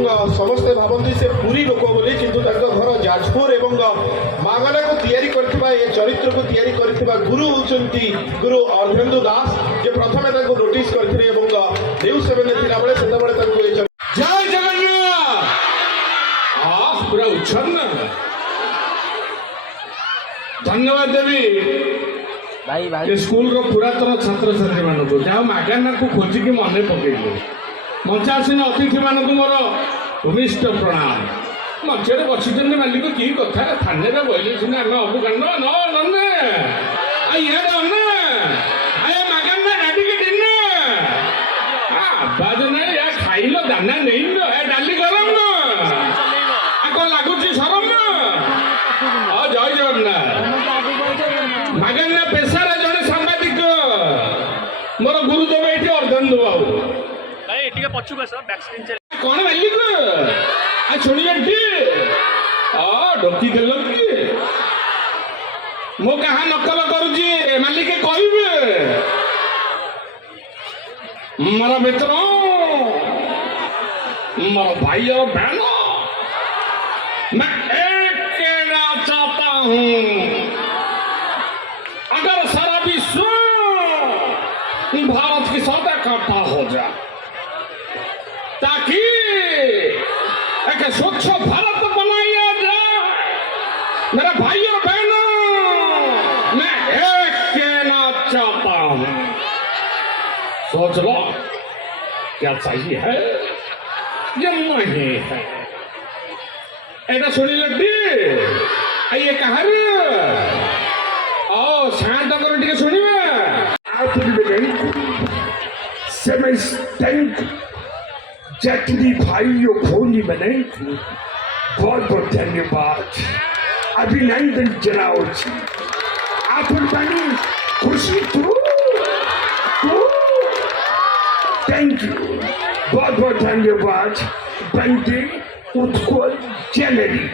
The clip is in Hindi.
समस्ते भावती से पूरी लोक बोली किंतु घर जाजपुर एवं मागना को तैयारी करथिबा ये चरित्र को तैयारी करथिबा गुरु होचंती गुरु अर्धेंदु दास जे प्रथमे ताको नोटिस करथिले एवं न्यूज 7 ने थिला बेले सेता बेले ताको ये जय जगन्नाथ आ पूरा उछन्न धन्यवाद देवी भाई भाई स्कूल रो पुरातन छात्र छात्री मान को जहाँ मागना को खोजिक मन पकड़े मंचासीन अतिथि मान मोर भूमिष्ठ प्रणाम मंच बसी मालिक कि कथा थाने बहले सीना आम अबू कान नन्ने मागना गाड़ी के दिन आवाज नहीं या खाइल दाना नहीं डाली गरम कौन लगुच सरम जय जगन्नाथ मागना पेशार जड़े सांबादिक मोर गुरुदेव ये अर्धेंदु बाबू कौन मालिक शुणी डोकी देल कि मो कहा नकल करुची मालिक कहे मोर मित्र मोर भाई और बहन मैं एक कहना चाहता हूं अगर सारा विश्व भारत की सौदा इकट्ठा हो जाए ताकि एक स्वच्छ भारत बनाया जाए मेरा भाई और बहनों मैं एक कहना चाहता हूं सोच लो क्या चाहिए है ये नहीं है ऐसा सुनी लगती आइए कहा ओ शांत करो टिके सुनिए जटनी भाइयों भोली बने बहुत बहुत धन्यवाद अभिनंदन जनाओ जी आप बनी खुशी तो थैंक यू बहुत बहुत धन्यवाद बंदे उत्कोल जनरी